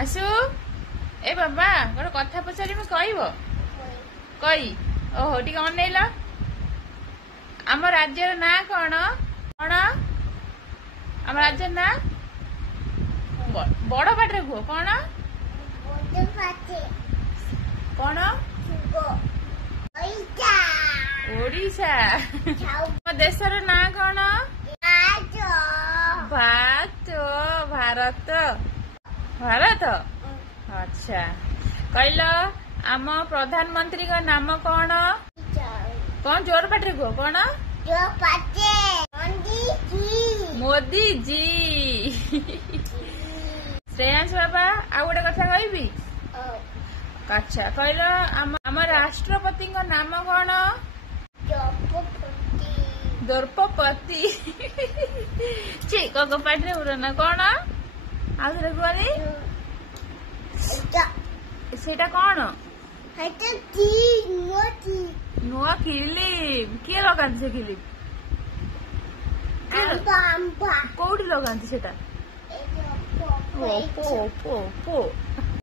आसु ए बाबा गोटे कथा पचारि कहब कही ओहो टी अनैल आम राज्यर ना कौन कौन आम राज्यर ना बड़ पाटे कुह कौन कौन ओडिशा देशर ना कौन भारत भारत अच्छा कहल आम प्रधानमंत्री का नाम कौन कौन जोर पाटे कुह कौन मोदी जी श्रेयांश बाबा आ गोटे कथा कहबी अच्छा कहल आम राष्ट्रपति का नाम कौन द्रौपदी पाटे उड़ना कौन आउे कहली सेटा कौन नुआ क्लिप किए लगाती से क्लिप कौटी लगाती सेटा ओप्पो ओप्पो ओप्पो